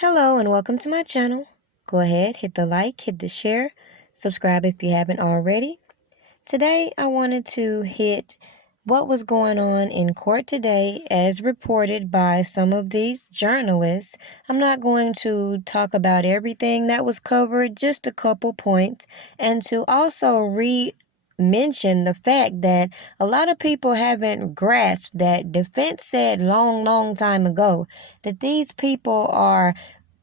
Hello and welcome to my channel. Go ahead, hit the like, hit the share, subscribe if you haven't already. Today I wanted to hit what was going on in court today as reported by some of these journalists. I'm not going to talk about everything that was covered, just a couple points, and to also mention the fact that a lot of people haven't grasped that defense said long time ago that these people are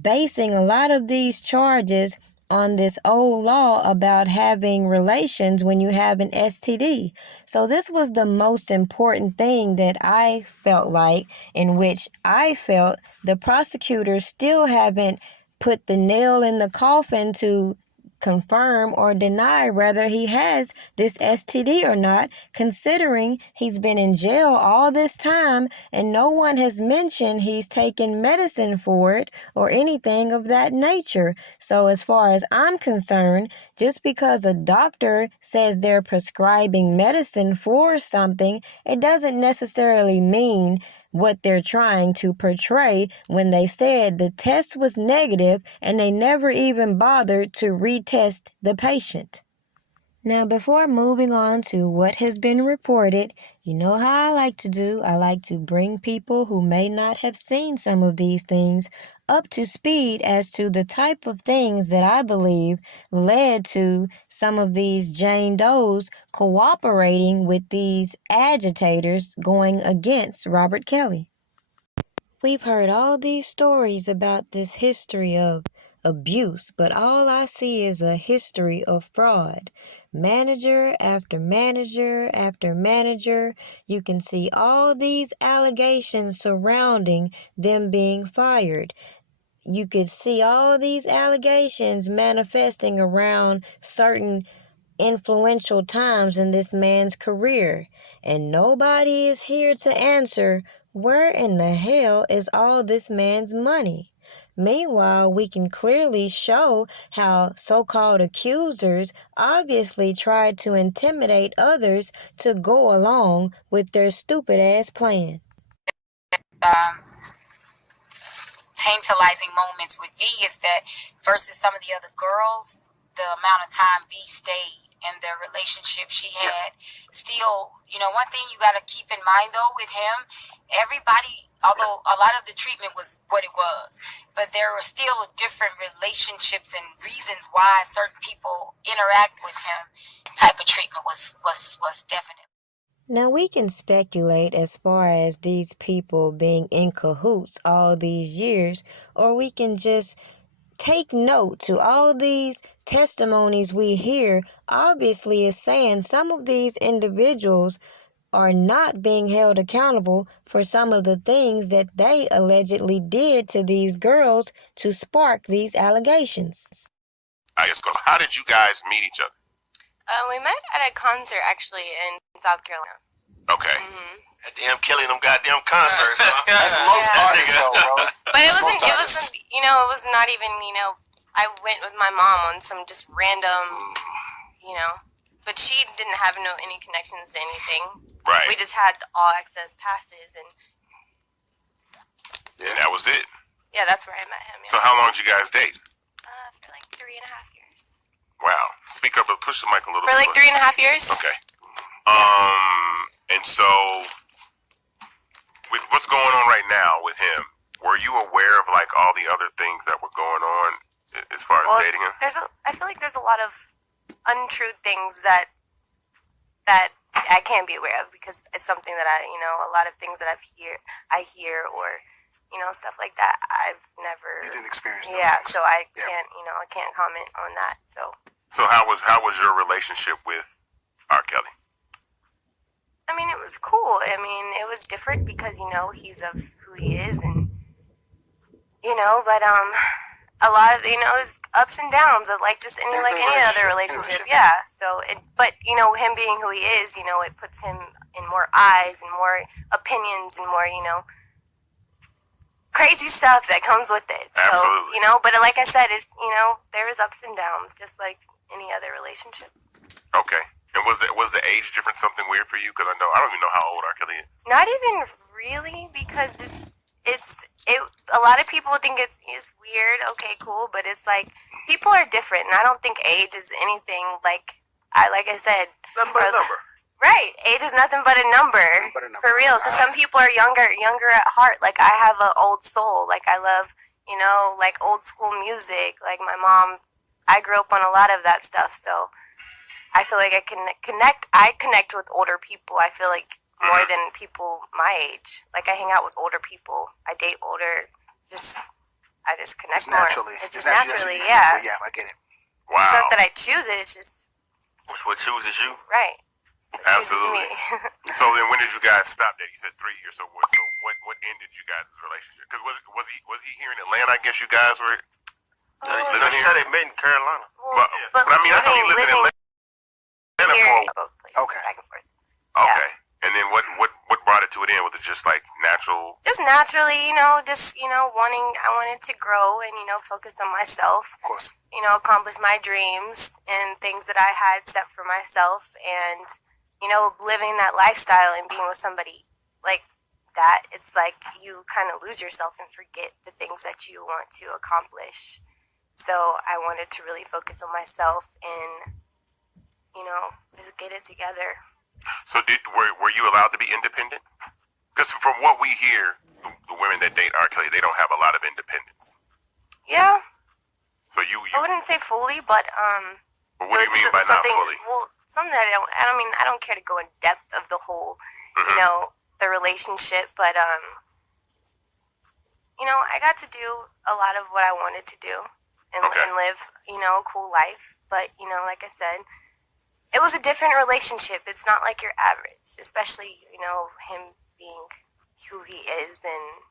basing a lot of these charges on this old law about having relations when you have an STD. So this was the most important thing that I felt like, in which I felt the prosecutors still haven't put the nail in the coffin to confirm or deny whether he has this STD or not, considering he's been in jail all this time and no one has mentioned he's taken medicine for it or anything of that nature. So as far as I'm concerned, just because a doctor says they're prescribing medicine for something, it doesn't necessarily mean what they're trying to portray when they said the test was negative and they never even bothered to retest the patient. Now, before moving on to what has been reported, you know how I like to do. I like to bring people who may not have seen some of these things up to speed as to the type of things that I believe led to some of these Jane Does cooperating with these agitators going against Robert Kelly. We've heard all these stories about this history of abuse, but all I see is a history of fraud. Manager after manager after manager. You can see all these allegations surrounding them being fired. You could see all these allegations manifesting around certain influential times in this man's career, and nobody is here to answer where in the hell is all this man's money. Meanwhile, we can clearly show how so-called accusers obviously tried to intimidate others to go along with their stupid-ass plan. Tantalizing moments with V is that versus some of the other girls, the amount of time V stayed in the relationship she had. Still, one thing you got to keep in mind though with him, everybody, although a lot of the treatment was what it was, but there were still different relationships and reasons why certain people interact with him. Type of treatment was definite. Now, we can speculate as far as these people being in cahoots all these years, or we can just take note to all these testimonies we hear. Obviously is saying some of these individuals are not being held accountable for some of the things that they allegedly did to these girls to spark these allegations. How did you guys meet each other? We met at a concert actually in South Carolina. Okay. Damn Kelly, them goddamn concerts. That's most artists, though, bro. But it wasn't. It was not even. I went with my mom on some just random. But she didn't have any connections to anything. Right. We just had all access passes, and that was it. Yeah, that's where I met him. Yeah. So how long did you guys date? For like 3.5 years. Wow. Speak up, but push the mic a little bit. For like 3.5 years. Okay. And so, with what's going on right now with him, were you aware of like all the other things that were going on as far as dating him? I feel like there's a lot of untrue things that I can't be aware of because it's something that a lot of things that I hear or stuff like that I've never. You didn't experience those so things. I can't I can't comment on that. So how was your relationship with R. Kelly? I mean, it was cool. I mean, it was different because he's of who he is, and but a lot of there's ups and downs of like just any other relationship. Yeah. So but him being who he is, it puts him in more eyes and more opinions and more crazy stuff that comes with it. So, absolutely. But like I said, it's there's ups and downs just like any other relationship. Okay. And was the age difference something weird for you? Because I don't even know how old R. Kelly is. Not even really, because a lot of people think it's weird. Okay, cool, but it's like people are different, and I don't think age is anything like I said. Nothing but a number. Right, age is nothing but a number. For real. Because some people are younger at heart. Like I have an old soul. Like I love, like old school music. Like my mom, I grew up on a lot of that stuff. So I feel like I can connect. I connect with older people. I feel like more than people my age. Like I hang out with older people. I date older. I just connect more. It's just naturally, yeah. Yeah, I get it. Wow. It's not that I choose it. It's just Which what chooses you? right. Absolutely. So then, when did you guys stop that? You said 3 years. So what ended you guys' relationship? Because was he here in Atlanta? I guess you guys were. They said they met in Carolina. But I mean, I know he lived in Atlanta here, for. okay. Back and forth. Okay. Yeah. And then what brought it to an end? Was it just like natural? Just naturally, I wanted to grow and, focus on myself. Of course. Accomplish my dreams and things that I had set for myself, and, living that lifestyle and being with somebody like that, it's like you kind of lose yourself and forget the things that you want to accomplish. So I wanted to really focus on myself and, just get it together. So were you allowed to be independent? Because from what we hear, the women that date R. Kelly, they don't have a lot of independence. Yeah. So you I wouldn't say fully, but But what do you mean by not fully? Well, something that I don't care to go in depth of the whole, the relationship, but I got to do a lot of what I wanted to do and live, a cool life. But like I said, it was a different relationship. It's not like your average, especially him being who he is, and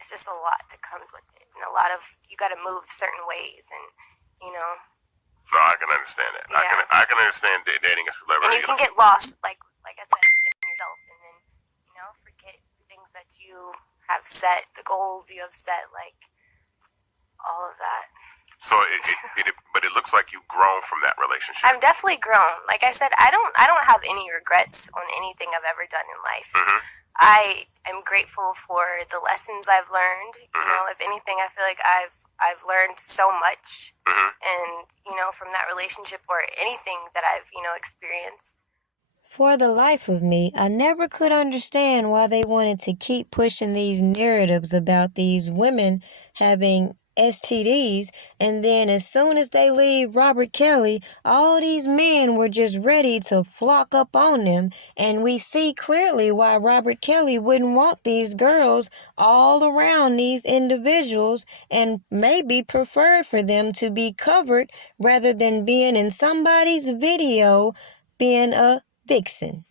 it's just a lot that comes with it, and a lot of you got to move certain ways, and No, I can understand that. Yeah. I can understand dating a celebrity. and you can get lost, like I said, in yourself, and then forget the things that you have set, the goals you have set, like all of that. So but it looks like you've grown from that relationship. I've definitely grown. Like I said, I don't have any regrets on anything I've ever done in life. I am grateful for the lessons I've learned. If anything, I feel like I've learned so much, and from that relationship or anything that I've experienced. For the life of me, I never could understand why they wanted to keep pushing these narratives about these women having STDs, and then as soon as they leave Robert Kelly, all these men were just ready to flock up on them, and we see clearly why Robert Kelly wouldn't want these girls all around these individuals, and maybe preferred for them to be covered rather than being in somebody's video being a vixen.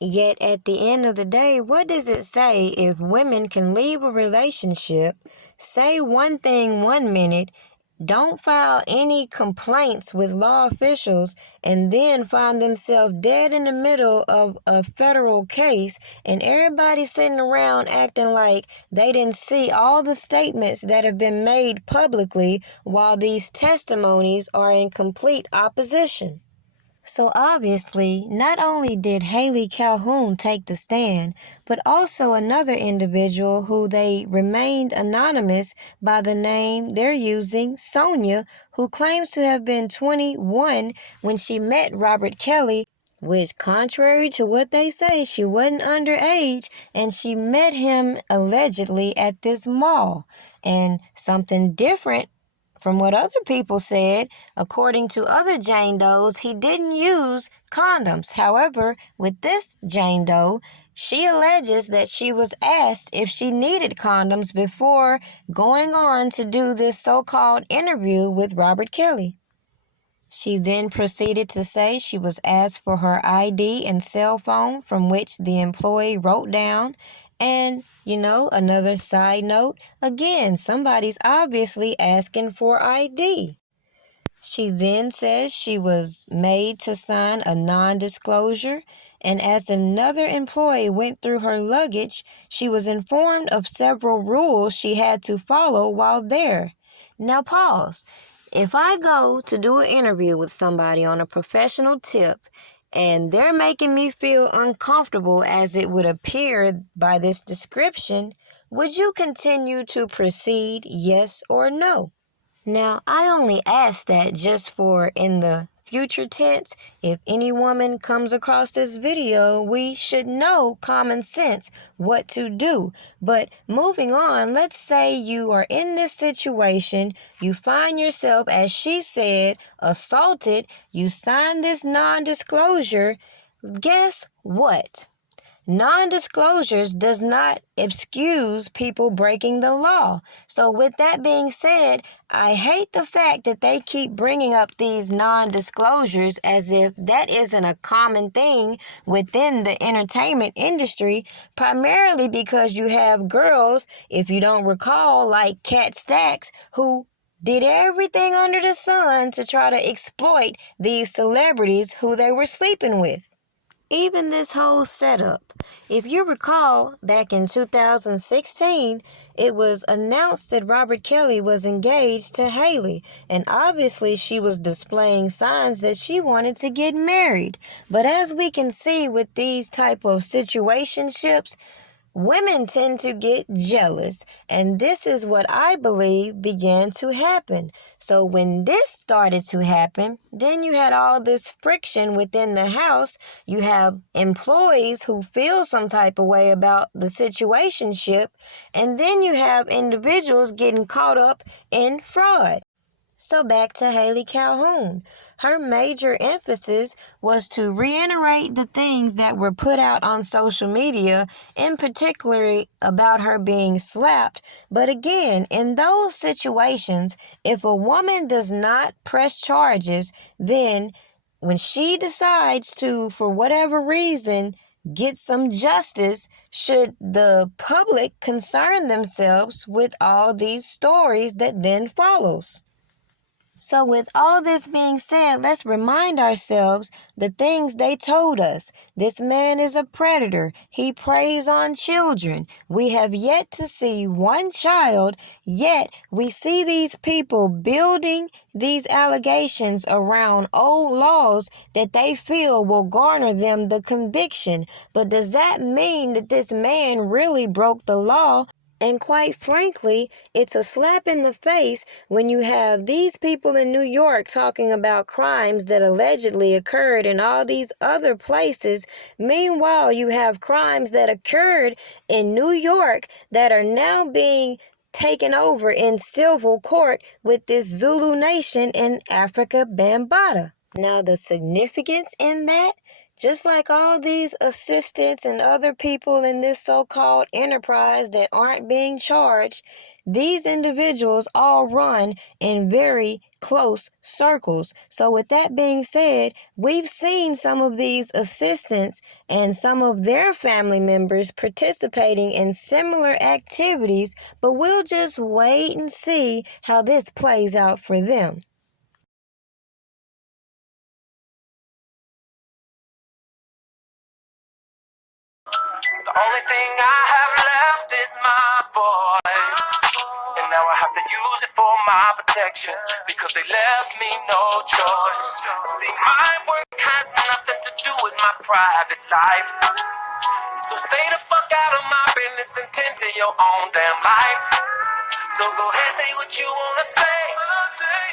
Yet at the end of the day, what does it say if women can leave a relationship, say one thing 1 minute, don't file any complaints with law officials, and then find themselves dead in the middle of a federal case, and everybody sitting around acting like they didn't see all the statements that have been made publicly while these testimonies are in complete opposition? So obviously, not only did Hallie Calhoun take the stand, but also another individual who they remained anonymous by the name they're using, Sonia, who claims to have been 21 when she met Robert Kelly, which, contrary to what they say, she wasn't underage, and she met him allegedly at this mall. And something different from what other people said, according to other Jane Does, he didn't use condoms. However, with this Jane Doe, she alleges that she was asked if she needed condoms before going on to do this so-called interview with Robert Kelly. She then proceeded to say she was asked for her ID and cell phone, from which the employee wrote down. And, another side note, again, somebody's obviously asking for ID. She then says she was made to sign a non-disclosure, and as another employee went through her luggage, she was informed of several rules she had to follow while there. Now pause. If I go to do an interview with somebody on a professional tip, and they're making me feel uncomfortable as it would appear by this description, would you continue to proceed, yes or no? Now, I only ask that just for in the future tense. If any woman comes across this video, we should know common sense what to do. But moving on, let's say you are in this situation, you find yourself, as she said, assaulted, you sign this non-disclosure. Guess what? Non-disclosures does not excuse people breaking the law. So with that being said, I hate the fact that they keep bringing up these non-disclosures as if that isn't a common thing within the entertainment industry, primarily because you have girls, if you don't recall, like Kat Stacks, who did everything under the sun to try to exploit these celebrities who they were sleeping with. Even this whole setup, if you recall, back in 2016, it was announced that Robert Kelly was engaged to Hallie, and obviously she was displaying signs that she wanted to get married. But as we can see with these type of situationships, women tend to get jealous, and this is what I believe began to happen. So when this started to happen, then you had all this friction within the house. You have employees who feel some type of way about the situationship, and then you have individuals getting caught up in fraud. So back to Hallie Calhoun. Her major emphasis was to reiterate the things that were put out on social media, in particular about her being slapped. But again, in those situations, if a woman does not press charges, then when she decides to, for whatever reason, get some justice, should the public concern themselves with all these stories that then follows. So with all this being said, let's remind ourselves the things they told us. This man is a predator. He preys on children. We have yet to see one child, yet we see these people building these allegations around old laws that they feel will garner them the conviction. But does that mean that this man really broke the law? And quite frankly, it's a slap in the face when you have these people in New York talking about crimes that allegedly occurred in all these other places. Meanwhile, you have crimes that occurred in New York that are now being taken over in civil court with this Zulu nation in Africa, Bambaataa. Now, the significance in that, just like all these assistants and other people in this so-called enterprise that aren't being charged, these individuals all run in very close circles. So with that being said, we've seen some of these assistants and some of their family members participating in similar activities, but we'll just wait and see how this plays out for them. The only thing I have left is my voice, and now I have to use it for my protection, because they left me no choice. See, my work has nothing to do with my private life, so stay the fuck out of my business and tend to your own damn life. So go ahead, say what you wanna say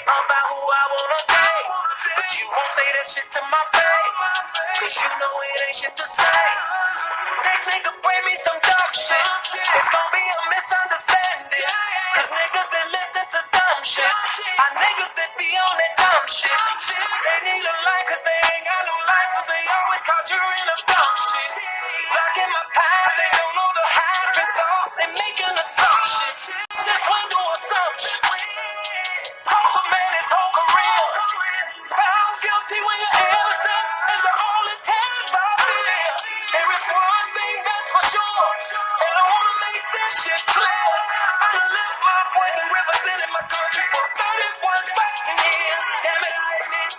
about who I wanna date, but you won't say that shit to my face, cause you know it ain't shit to say. Next nigga bring me some dumb shit, it's gonna be a misunderstanding, cause niggas that listen to dumb shit are niggas that be on that dumb shit. They need a life cause they ain't got no life, so they always conjuring up dumb shit. Blocking my path, they don't know the half and so they making assumptions. Just one do assumptions. Cost a man his whole career. Found guilty when you're innocent is the only test I fear. There is one thing that's for sure, and I wanna make this shit clear. I done lived my voice and represented my country for 31 fucking years. Damn it, I admit.